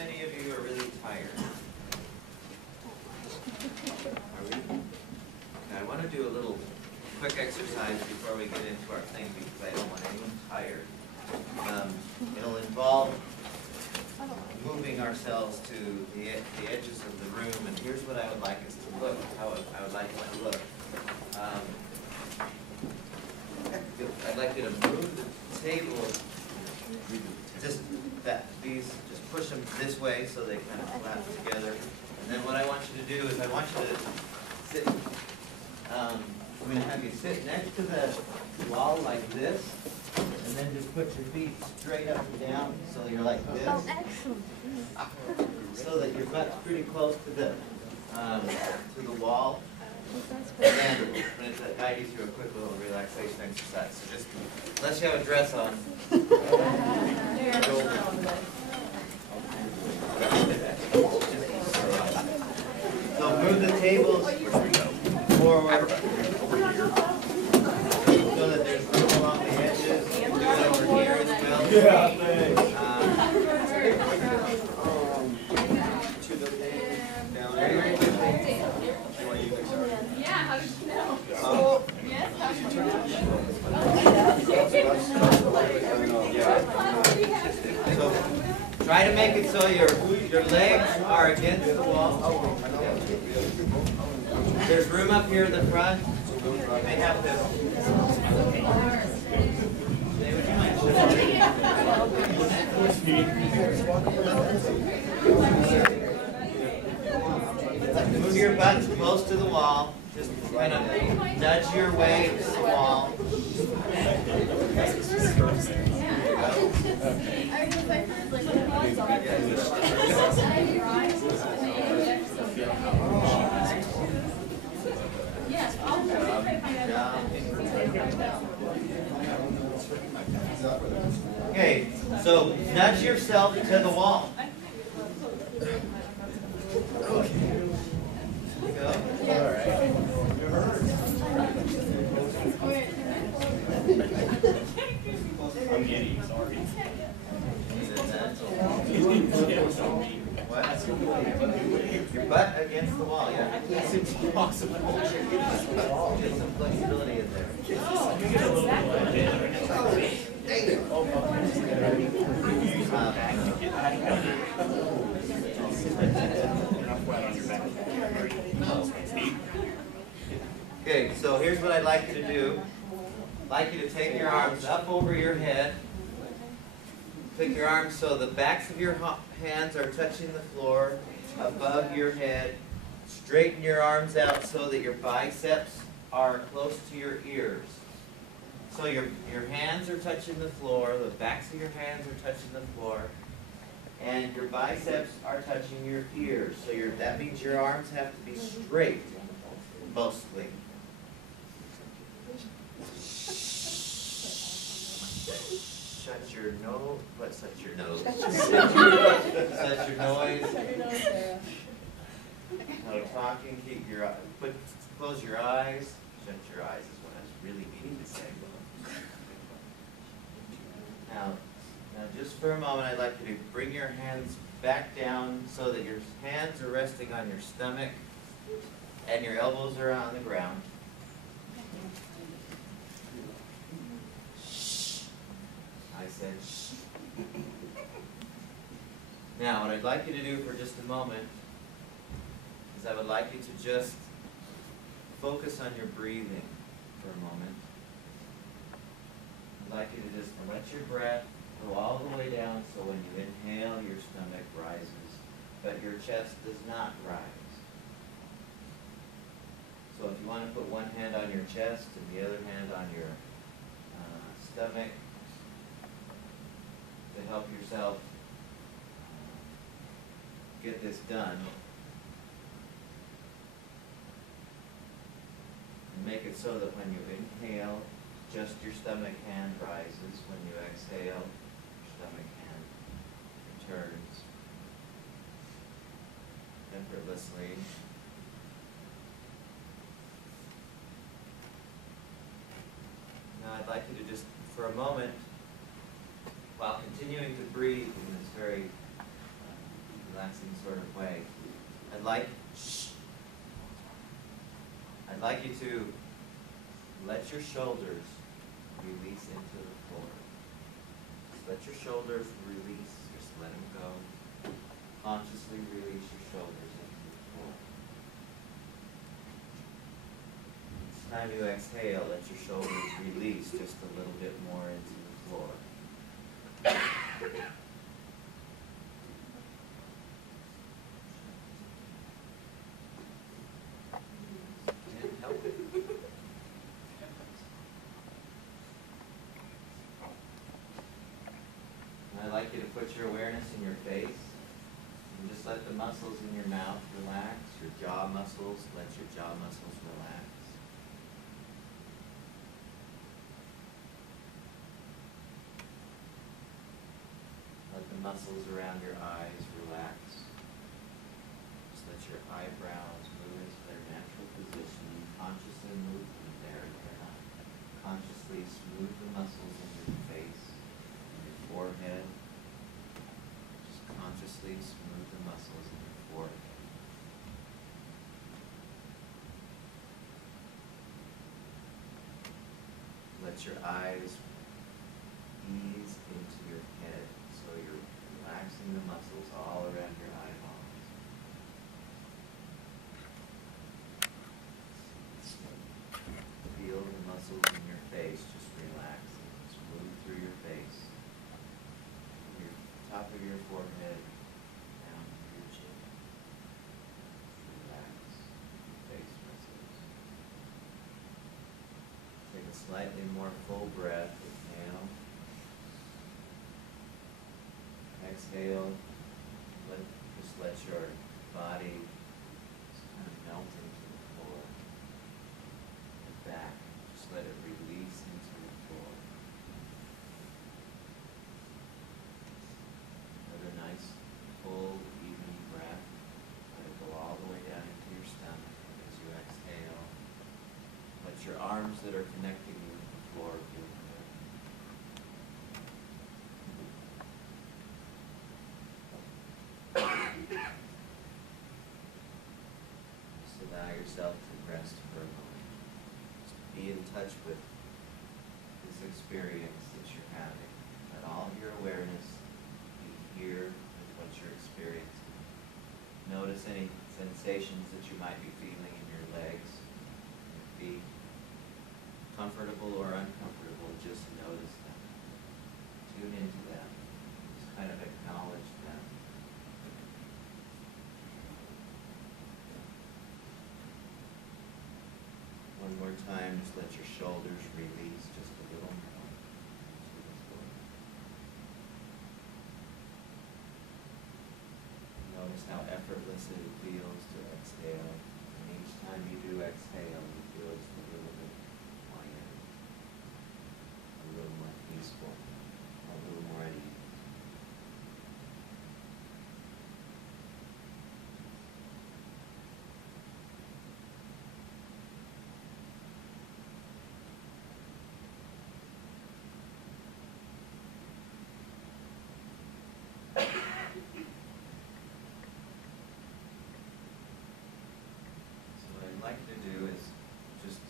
many of you are really tired? Are we? Okay, I want to do a little quick exercise before we get into our thing because I don't want anyone tired. It'll involve moving ourselves to the edges of the room, and here's what I would like us to look, how I would like it to look. I'd like you to move the table, just push them this way so they kind of flap together. And then what I want you to do is I want you to sit, I'm going to have you sit next to the wall like this, and then just put your feet straight up and down so you're like this. Oh, excellent. So that your butt's pretty close to the wall. And then I'm going to guide you through a quick little relaxation exercise. So just, unless you have a dress on. So move the tables forward so that there's room along the edges. You can do it over here as well. Yeah, thanks. So try to make it so your legs are against the wall. There's room up here in the front. You may have to. Would you mind move your butt close to the wall. Just kind of nudge your way to the wall. Okay, so nudge yourself to the wall. Go. I'm giddy, sorry. What? Your butt against the wall, yeah? That's impossible. Get some flexibility in there. Okay, so here's what I'd like you to do. I'd like you to take your arms up over your head. Take your arms so the backs of your hands are touching the floor above your head. Straighten your arms out so that your biceps are close to your ears. So your hands are touching the floor, the backs of your hands are touching the floor, and your biceps are touching your ears. So that means your arms have to be straight, mostly. Shut your nose. What? Shut your nose. Shut your noise. No talking. Keep your close your eyes. Shut your eyes is what I was really meaning to say. Now, just for a moment, I'd like you to bring your hands back down so that your hands are resting on your stomach and your elbows are on the ground. I said shh. Now, what I'd like you to do for just a moment is I would like you to just focus on your breathing for a moment. I'd like you to just let your breath go all the way down so when you inhale, your stomach rises, but your chest does not rise. So if you want to put one hand on your chest and the other hand on your stomach to help yourself get this done, and make it so that when you inhale, just your stomach hand rises. When you exhale, your stomach hand returns effortlessly. Now I'd like you to just, for a moment, while continuing to breathe in this very relaxing sort of way. I'd like you to let your shoulders release into the floor. Just let your shoulders release, just let them go. Consciously release your shoulders into the floor. Each time you exhale, let your shoulders release just a little bit more into the floor. Can't help it. I'd like you to put your awareness in your face and just let the muscles in your mouth relax, your jaw muscles, let your jaw muscles relax. Let the muscles around your eyes relax. Just let your eyebrows move into their natural position. You consciously move them there and there. Consciously smooth the muscles in your face, in your forehead. Just consciously smooth the muscles in your forehead. Let your eyes ease into your head, so you're relaxing the muscles all around your eyeballs. Feel the muscles in your face just relax and smooth through your face, your top of your forehead, down to your chin. Relax your face muscles. Take a slightly more full breath. Inhale. Exhale. Just let your body just kind of melt into the floor. And back. Just let it release into the floor. Another nice, full, even breath. Let it go all the way down into your stomach as you exhale. Let your arms that are connecting you with the floor feel good. Just allow yourself to rest for a moment. Just be in touch with this experience that you're having. Let all of your awareness be here with what you're experiencing. Notice any sensations that you might be feeling in your legs, your feet. Comfortable or uncomfortable, just notice them. Tune into them. Just kind of acknowledge them. One more time, just let your shoulders release just a little more. Notice how effortless it feels to exhale. And each time you do exhale, you feel just a little bit lighter, a little more peaceful, a little more at ease. Like to do is just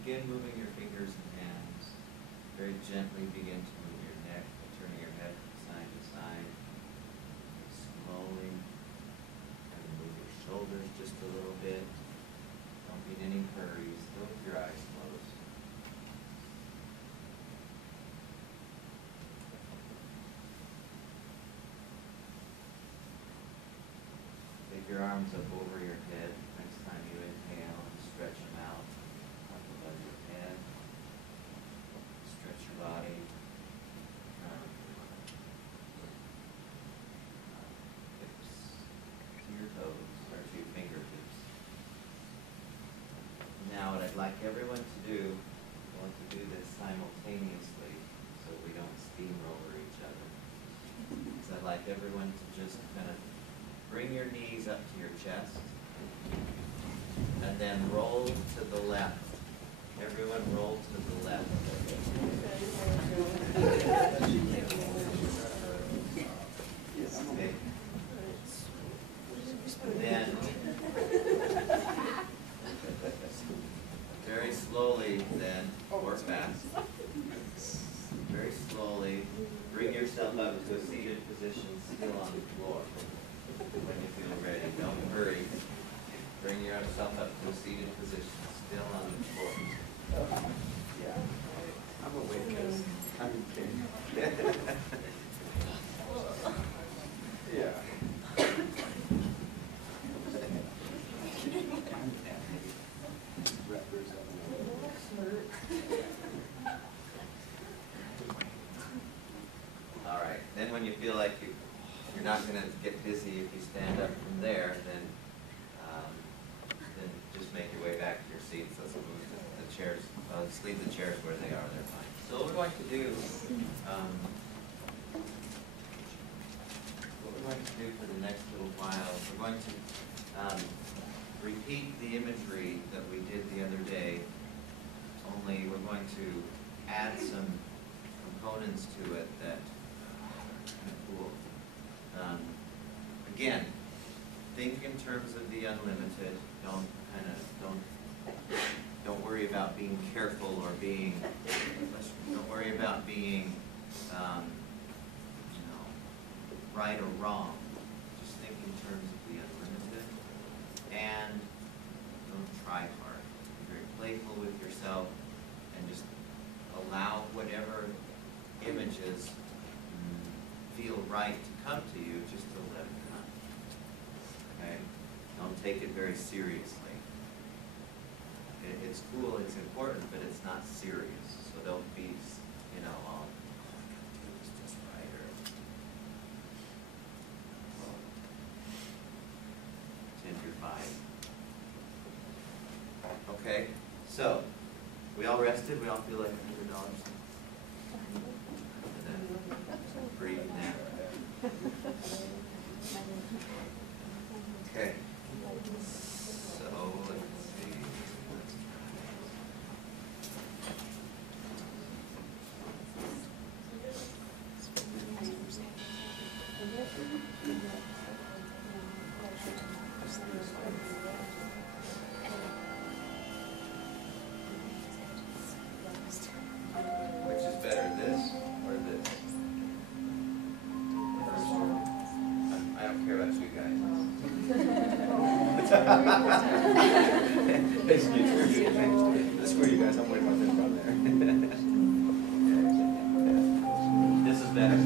begin moving your fingers and hands. Very gently begin to move your neck, turning your head from side to side. Slowly kind of move your shoulders just a little bit. Don't be in any hurry, still with your eyes closed. Take your arms up over your head. Next time you inhale, and stretch them out up above your head. Stretch your body. Hips to your toes, or to your fingertips. Now what I'd like everyone to do, I want to do this simultaneously so we don't steamroller each other. So I'd like everyone to just kind of bring your knees up to your chest. And then roll to the left. Everyone roll to the left. Okay. yourself up to a seated position, still on the floor. When you feel ready, don't hurry. Bring yourself up to a seated position, still on the floor. Yeah. I'm awake because I'm kidding. Yeah. All right. Then when you feel like you're not going to get dizzy if you stand up from there, then just make your way back to your seats. Let's move the chairs. Let's leave the chairs where they are. They're fine. So what we're going to do, for the next little while, we're going to repeat the imagery that we did the other day. Only we're going to add some components to it that are kind of cool. Again, think in terms of the unlimited. Don't worry about being careful or being. Don't worry about being, right or wrong. Just think in terms of the unlimited, and don't try hard. Be very playful with yourself, and just allow whatever images feel right to come to you, just to let it come. Okay? Don't take it very seriously. It's cool, it's important, but it's not serious. So don't be, all, it's just right, or tend your vibe. Okay? So, we all rested? We all feel like $100? And then breathe now. Okay. So, let's see. Which is better, this or this? I don't care about you guys. Basically, screw you guys. I'm waiting on this down there. This is better.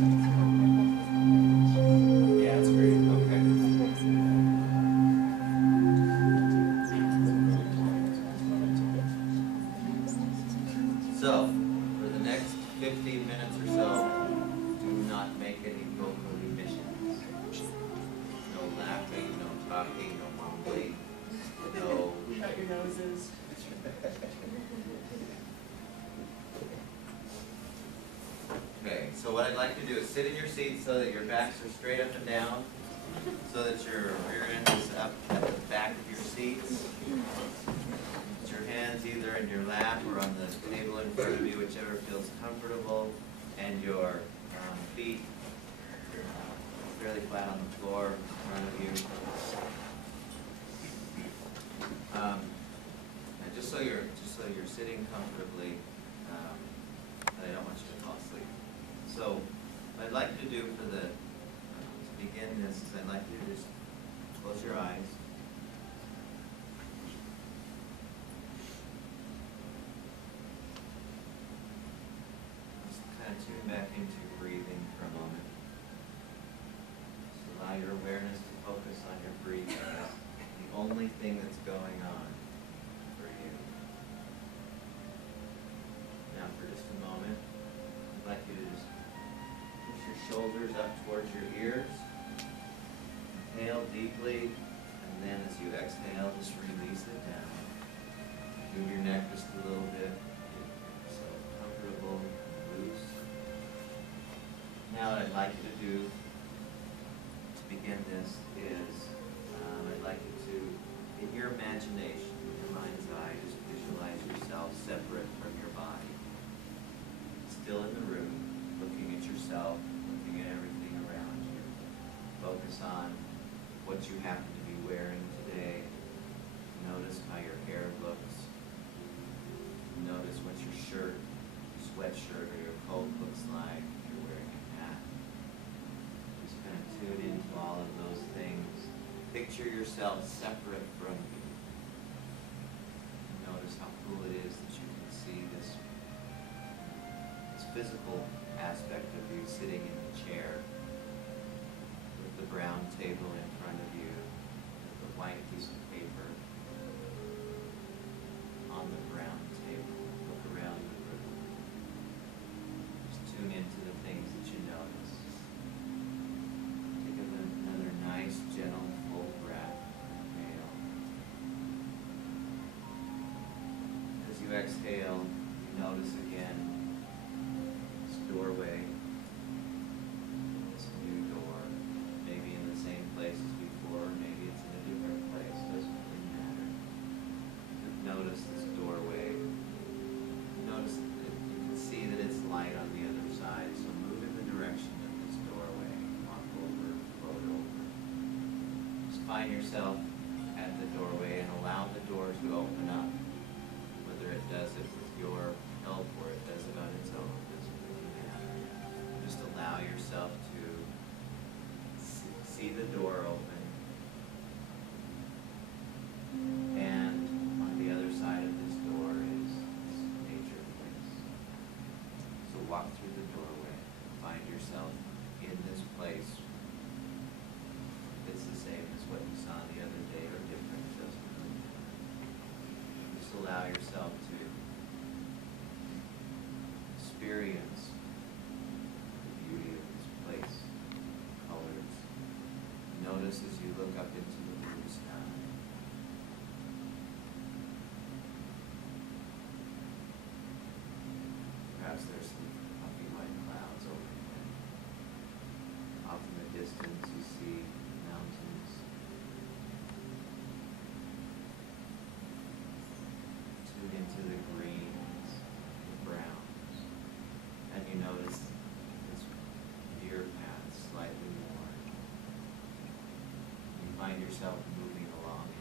Yeah, it's great. Okay. So, for the next 15 minutes or so, do not make any vocal emissions. No laughing, no talking, no mumbling, no. Shut your noses. Okay, so what I'd like to do is sit in your seats so that your backs are straight up and down, so that your rear end is up at the back of your seats. Put your hands either in your lap or on the table in front of you, whichever feels comfortable, and your feet fairly flat on the floor in front of you. And just so you're sitting comfortably, and I don't want you to fall asleep. So what I'd like to do for to begin this is I'd like you to just close your eyes. Just kind of tune back into your breathing for a moment. Just allow your awareness to focus on your breathing. That's the only thing that's going on for you. Now for just a moment, I'd like you to just push your shoulders up towards your ears. Inhale deeply, and then as you exhale, just release it down. Move your neck just a little bit. Get yourself comfortable, loose. Now what I'd like you to do to begin this is I'd like you to, in your imagination, in your mind's eye, just visualize yourself separate from your body. Still in the room, looking at yourself, looking at everything around you. Focus on what you happen to be wearing today. Notice how your hair looks. Notice what your shirt, sweatshirt, or your coat looks like if you're wearing a hat. picture yourself separate from you. Notice how cool it is that you can see this physical aspect of you sitting in the chair with the brown table in front of you, with the white piece of paper on the brown table. Look around the room. Just tune into the things that you notice. Take another nice, gentle, full breath. Inhale. As you exhale, you notice again this doorway, this new door, maybe in the same place as before, maybe it's in a different place, doesn't really matter. Notice this doorway. Notice that you can see that it's light on the other side, so move in the direction of this doorway. Walk over, float over. Just find yourself at the doorway and allow the door to open up. Whether it does it with your help or it does it on its own, doesn't really matter. Just allow yourself to see the door open. And on the other side of this door is this nature place. So walk through the doorway. Find yourself in this place. It's the same as what you saw the other day or different. It doesn't really matter. Just allow yourself to experience the beauty of this place, colors. Notice as you look up into the blue sky. Perhaps there's some puffy white clouds overhead. Off in the distance you see mountains. Tune into the greens, the browns, and you notice this deer path slightly more. You find yourself moving along it.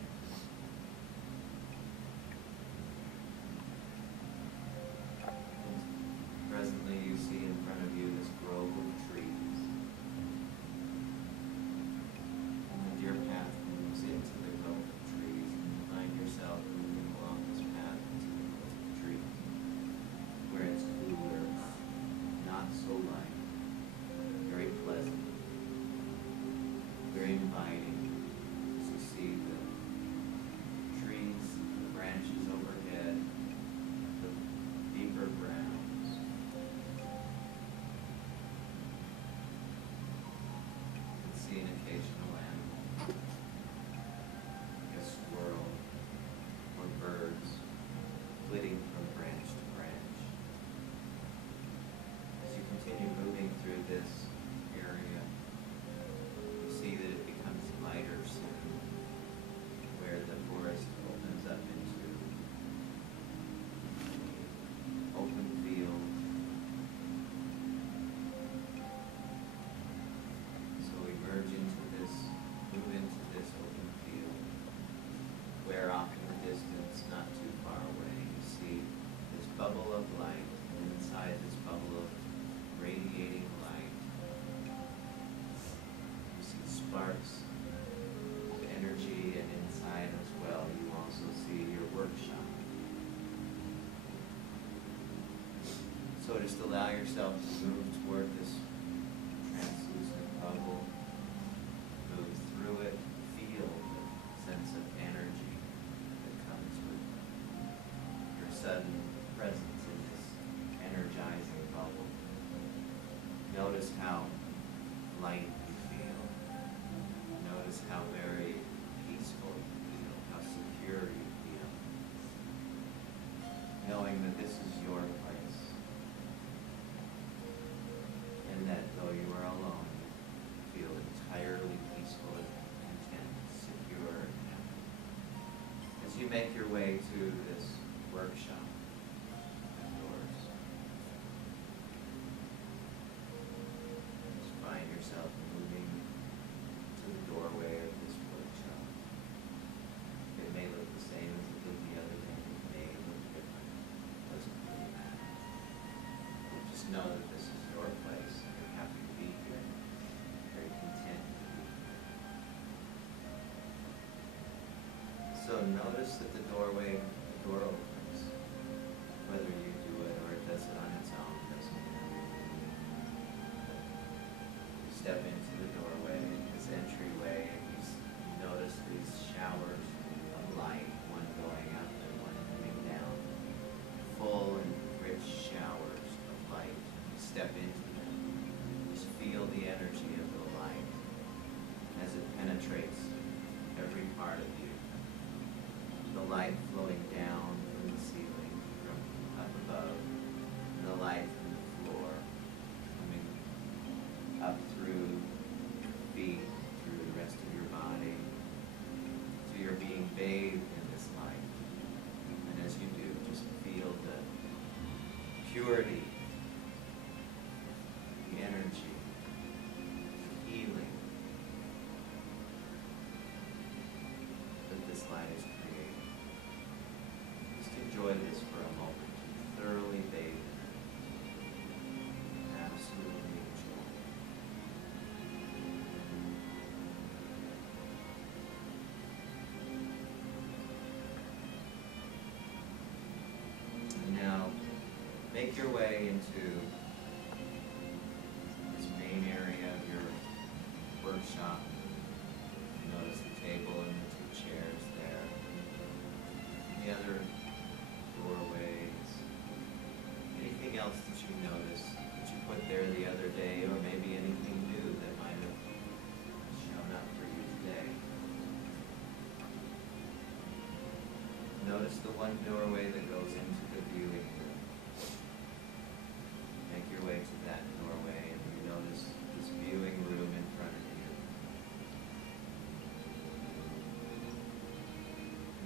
Presently you see in front of you this grove of trees. And the deer path moves into the grove of trees, and you find yourself moving along this path into the grove of trees, where it's cooler, not so light, very pleasant, very inviting. As you see the trees, the branches overhead, the deeper browns. You can see an occasional animal, like a squirrel or birds flitting from branch to branch. As you continue moving through this area, you see that it becomes lighter soon, where the forest opens up into open field. So we merge into this, move into this open field, where off in the distance, not too far away, you see this bubble of light, and inside this bubble of radiating light, you see sparks of energy, and inside as well you also see your workshop. So just allow yourself to move toward this translucent bubble, move through it, feel the sense of energy that comes with your sudden presence in this energizing bubble. Notice how light you feel. Notice how very peaceful you feel, how secure you feel. Knowing that this is your place. And that though you are alone, you feel entirely peaceful and content, secure and happy. As you make your way to this workshop outdoors, just find yourself moving to the doorway of this workshop. It may look the same as it did the other day, it may look different. It doesn't really matter. But just know that this is your place. You're happy to be here. Very content to be here. notice that the door opens. Whether you do it or it does it on its own, doesn't matter. You step into the doorway, this entryway, and you notice these showers of light, one going up and one coming down. Full and rich showers of light. You step into them. Just feel the energy of the light as it penetrates every part of you. The light flowing down from the ceiling, from up above, and the light from the floor, coming up through your feet, through the rest of your body, so you're being bathed in this light. And as you do, just feel the purity, the energy, the healing that this light is creating. Just enjoy this for a moment. Thoroughly bathe in it. Absolutely enjoy it. And now, make your way into this main area of your workshop. Notice the table and the two chairs there. The other doorways. Anything else that you notice that you put there the other day, or maybe anything new that might have shown up for you today. Notice the one doorway that goes into the viewing room. Make your way to that doorway and you notice this viewing room in front of you.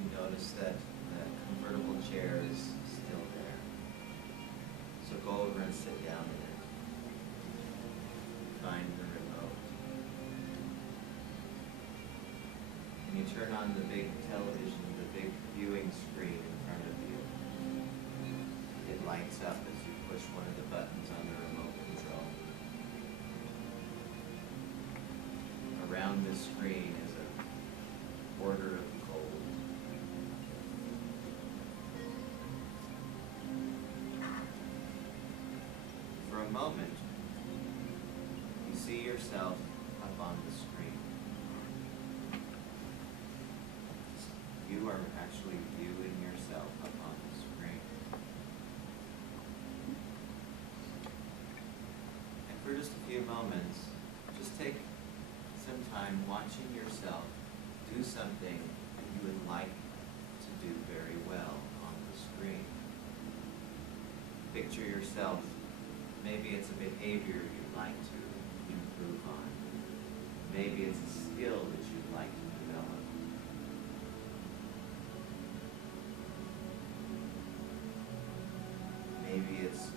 You notice that the comfortable chair is still there. So go over and sit down in it. Find the remote. And you turn on the big television, the big viewing screen in front of you. It lights up as you push one of the buttons on the remote control. Around this screen is a border of gold. For a moment, you see yourself up on the screen. You are actually viewing yourself up on the screen. And for just a few moments, just take some time watching yourself do something that you would like to do very well on the screen. Picture yourself, maybe it's a behavior you'd like to improve on. Maybe it's a skill that you'd like to develop. Maybe it's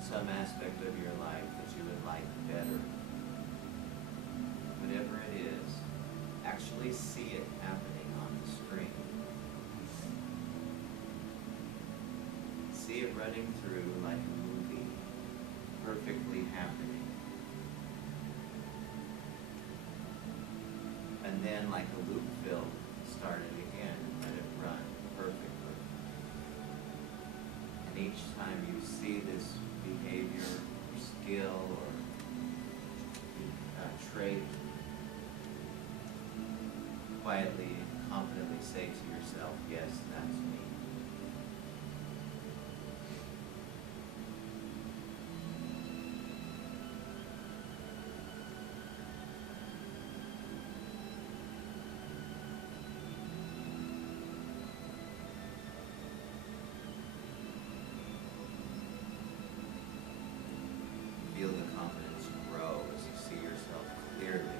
some aspect of your life that you would like better. Whatever it is, actually see it happening on the screen. See it running through like a movie, perfectly happening. And then like a loop film, start it again and let it run perfectly. And each time you see this behavior or skill or trait, quietly and confidently say to yourself, yes, that's me. Feel the confidence grow as you see yourself clearly.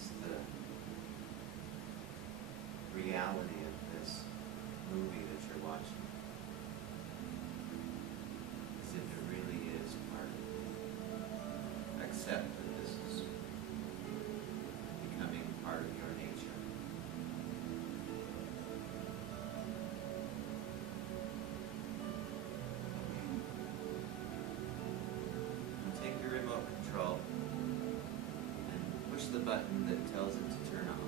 experience the reality of this movie that you're watching, as if it really is part of you. Accept that this is becoming part of your nature. And take your remote control and push the button that tells it to turn on.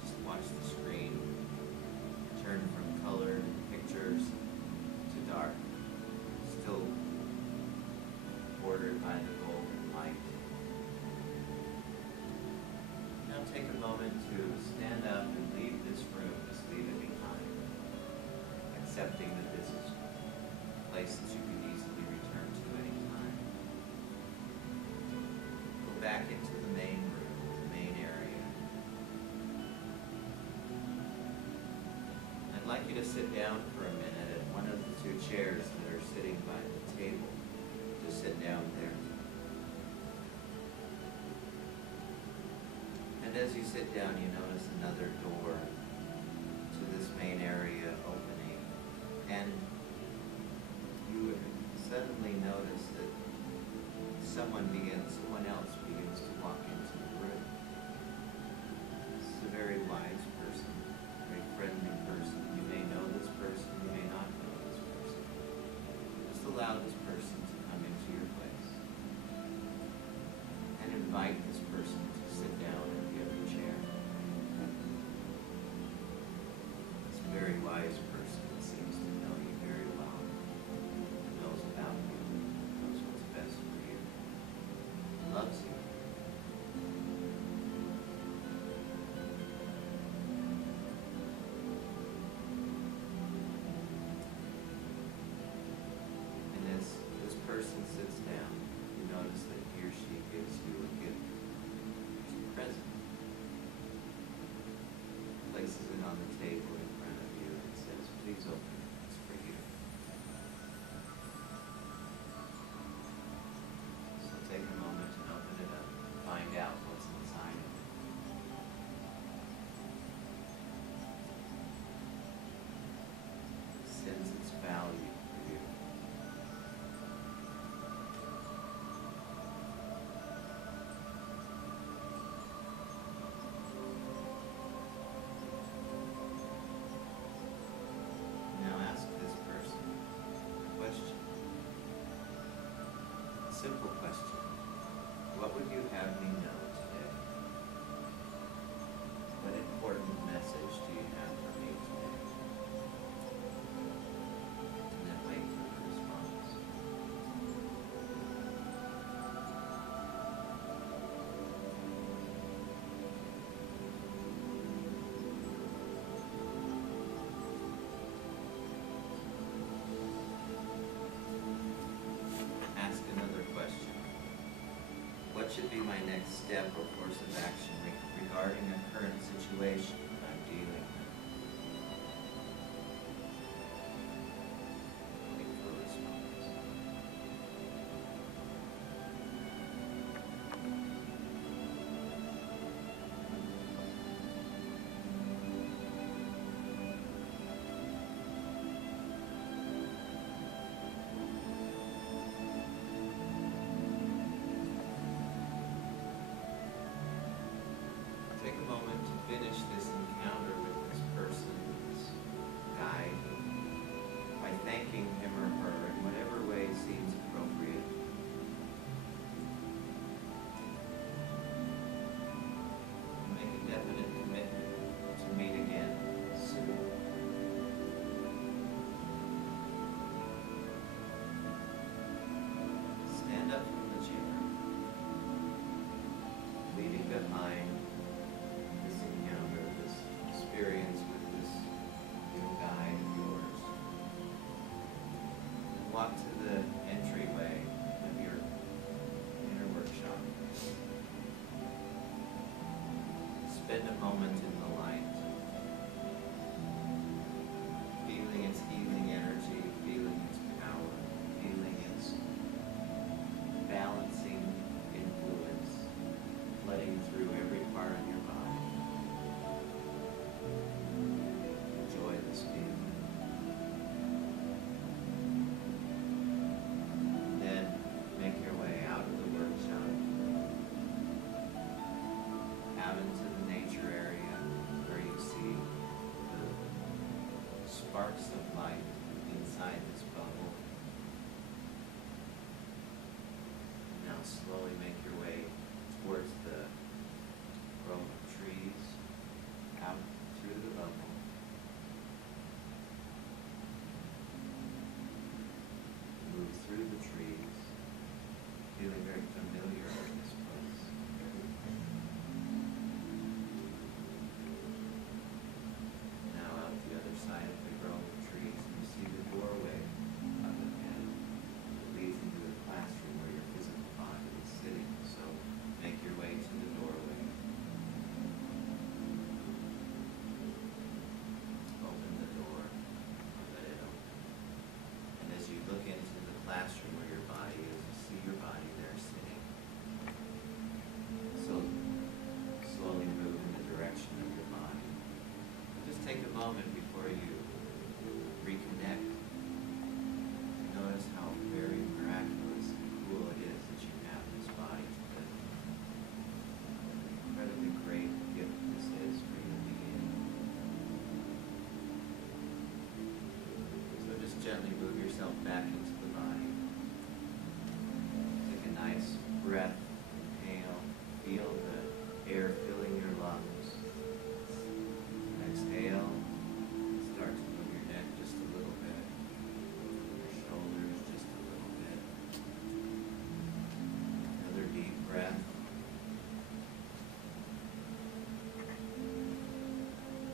Just watch the screen turn from colored pictures to dark, still bordered by the golden light. Now take a moment to stand up and leave this room, just leave it behind, accepting that this is a place that you can easily return to any time. Go back into the main room, the main area. I'd like you to sit down for a minute at one of the two chairs that are sitting by the table. Just sit down there. And as you sit down, you notice another door to this main area opening. And you suddenly notice that someone else begins to walk into the room. This is a very wise person, a very friendly person. You may know this person, you may not know this person. Just allow this person to come into your place. And invite this person to sit down in the other chair. This very wise person that seems to know you very well, knows about you, knows what's best for you, loves you. And as this person sits down, you notice that he or she gives you a gift. It's a present. Places it on the table in front of you and says, please open it. It's for you. So take a moment and open it up. Find out what's inside of it. Sense its value for you. Now ask this person a question. A simple question. What would you have me know today? What important message do you have for me today? And then wait for the response. Ask another question. What should be my next step or course of action regarding a current situation that I'm dealing with? Wait for a response. Take a moment to finish this encounter with this person, this guide, by thanking him or her in whatever way seems appropriate. Make a definite commitment to meet again soon. Stand up from the chair, leaving behind this encounter, this experience with this new guide of yours. Walk to the entryway of your inner workshop. Spend a moment in the light, feeling its healing energy, feeling its power, feeling its balancing influence, flooding through every part sparks of light inside this bubble. Now slowly make your way towards the row of trees, out through the bubble. Move through the trees, feeling very familiar with this place. Now out the other side of the row of trees, you see the doorway up ahead. It leads into the classroom where your physical body is sitting. So make your way to the doorway. Open the door, let it open. And as you look into the classroom where your body is, you see your body there sitting. So slowly move in the direction of your body. Just take a moment before you reconnect. Notice how very miraculous and cool it is that you have this body to live in. Incredibly great gift this is for you to be in. So just gently move yourself back into the body. Take a nice breath, inhale, feel the air filling your lungs. Exhale, start to move your neck just a little bit, your shoulders just a little bit. Another deep breath.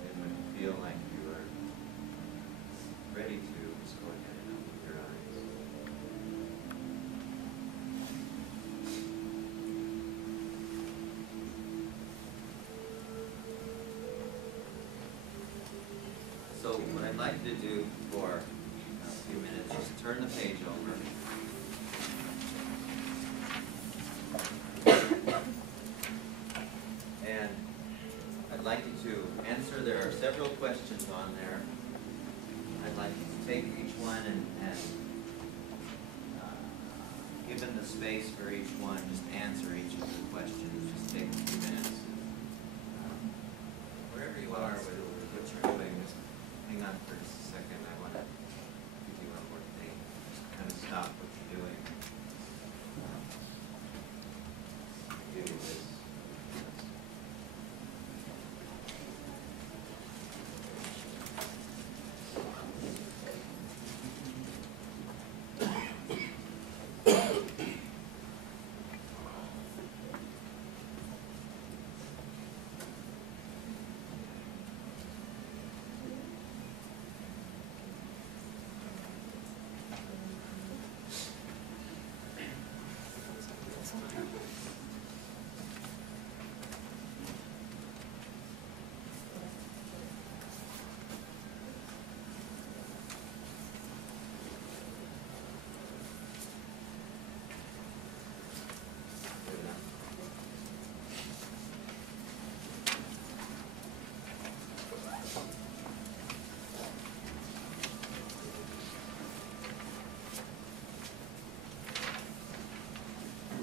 And when you feel like you are ready to, just go ahead and open your eyes. So what I'd like you to do for a few minutes is turn the page over. And I'd like you to answer, there are several questions on there. I'd like you to take each one and given the space for each one, just answer each of the questions. Just take a few minutes. Wherever you are with what you're doing, just hang on for just a second. I want to give you one more thing. Just kind of stop what you're doing. Give you this.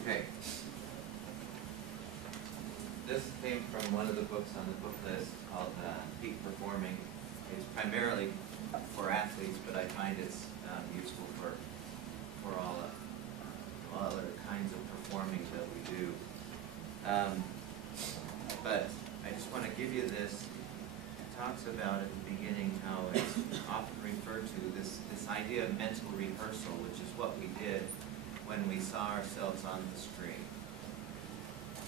Okay. This came from one of the books on the book list called Peak Performing. It's primarily for athletes, but I find it's useful for all other kinds of performing that we do. But I just want to give you this. It talks about at the beginning how it's often referred to this idea of mental rehearsal, which is what we did when we saw ourselves on the screen,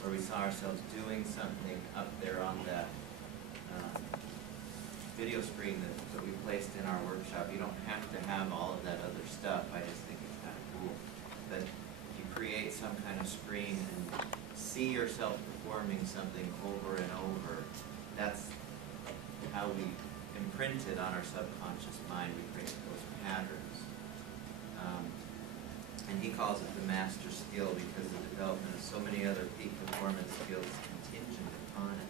where we saw ourselves doing something up there on that video screen that we placed in our workshop. You don't have to have all of that other stuff. I just think it's kind of cool. But you create some kind of screen and see yourself performing something over and over. That's how we imprint it on our subconscious mind. We create those patterns. And he calls it the master skill because the development of so many other peak performance skills is contingent upon it.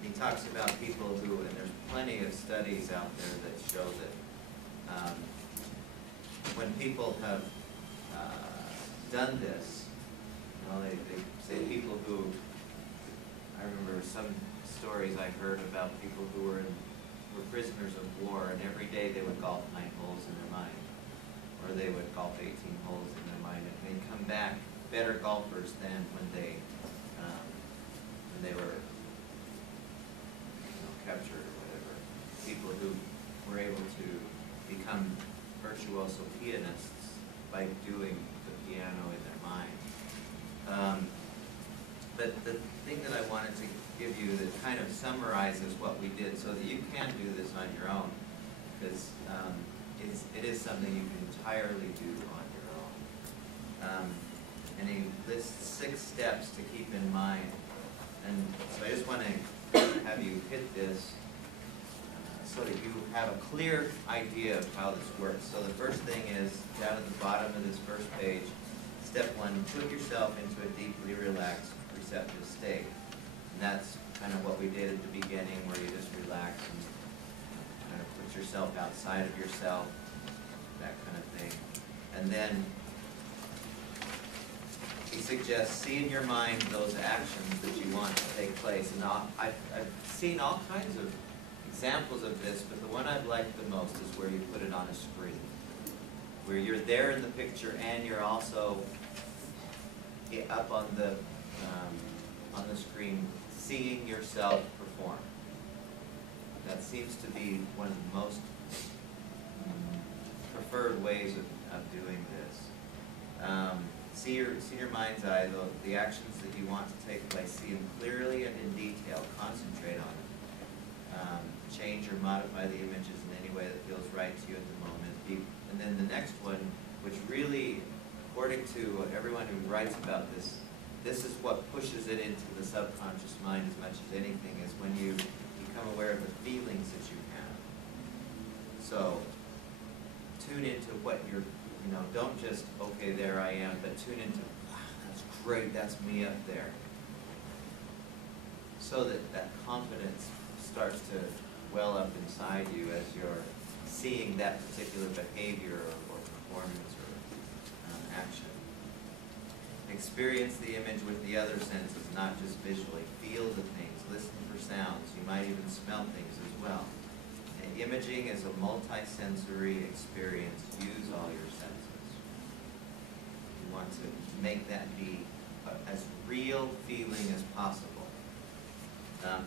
He talks about people who, and there's plenty of studies out there that show that when people have done this, you know, they say people who, I remember some stories I heard about people who were in were prisoners of war, and every day they would golf 9 holes in their mind, or they would golf 18 holes in their mind, and they'd come back better golfers than when they were captured or whatever. People who were able to become virtuoso pianists by doing the piano in their mind. But the thing that I wanted to give you that kind of summarizes what we did so that you can do this on your own, because it is something you can entirely do on your own. And he lists 6 steps to keep in mind. And so I just want to have you hit this so that you have a clear idea of how this works. So the first thing is, down at the bottom of this first page, step 1, put yourself into a deeply relaxed, receptive state. And that's kind of what we did at the beginning, where you just relax and kind of put yourself outside of yourself, that kind of thing. And then he suggests, see in your mind those actions that you want to take place. And I've seen all kinds of examples of this, but the one I've liked the most is where you put it on a screen, where you're there in the picture and you're also up on the screen seeing yourself perform. That seems to be one of the most preferred ways of doing this. See your mind's eye, the actions that you want to take place. See them clearly and in detail. Concentrate on them. Change or modify the images in any way that feels right to you at the moment. And then the next one, which really, according to everyone who writes about this, this is what pushes it into the subconscious mind as much as anything, is when you become aware of the feelings that you have. So tune into what you're, don't just, okay, there I am, but tune into, wow, that's great, that's me up there. So that confidence starts to well up inside you as you're seeing that particular behavior or performance or action. Experience the image with the other senses, not just visually. Feel the things, listen for sounds. You might even smell things as well. And imaging is a multi-sensory experience. Use all your senses. You want to make that be as real feeling as possible.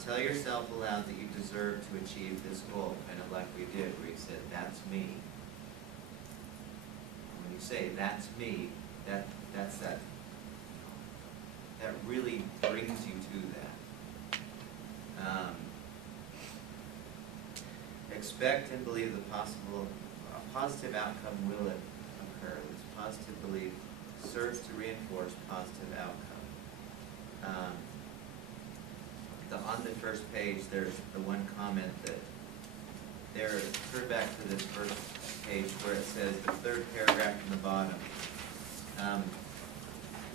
Tell yourself aloud that you deserve to achieve this goal, kind of like we did, where you said, that's me. When you say, that's me, that really brings you to that. Expect and believe a positive outcome will occur. This positive belief serves to reinforce positive outcome. On the first page, there's the one comment that turn back to this first page where it says, the third paragraph from the bottom.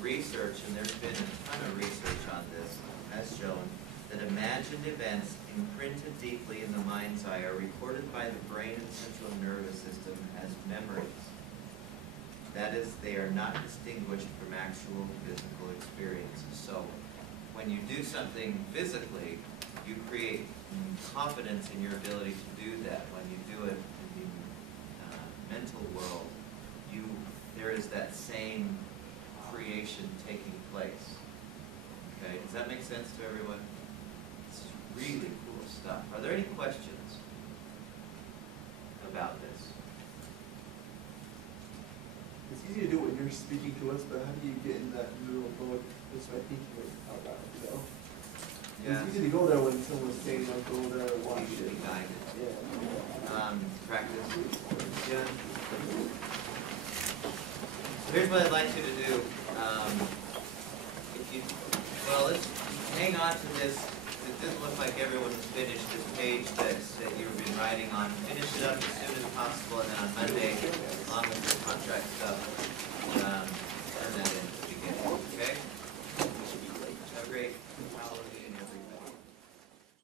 Research, and there's been a ton of research on this, has shown that imagined events imprinted deeply in the mind's eye are recorded by the brain and central nervous system as memories. That is, they are not distinguished from actual physical experiences. So when you do something physically, you create confidence in your ability to do that. When you do it in the mental world, there is that same creation taking place. Okay, does that make sense to everyone? It's really cool stuff. Are there any questions about this? It's easy to do when you're speaking to us, but how do you get in that neural mode just by thinking it out loud, Yeah. It's easy to go there when someone's saying, I'll go there and watch You should be it. guided. Yeah. Practice. Yeah. So here's what I'd like you to do. Let's hang on to this. It doesn't look like everyone has finished this page that you've been writing on. Finish it up as soon as possible, and then on Monday, along with your contract stuff,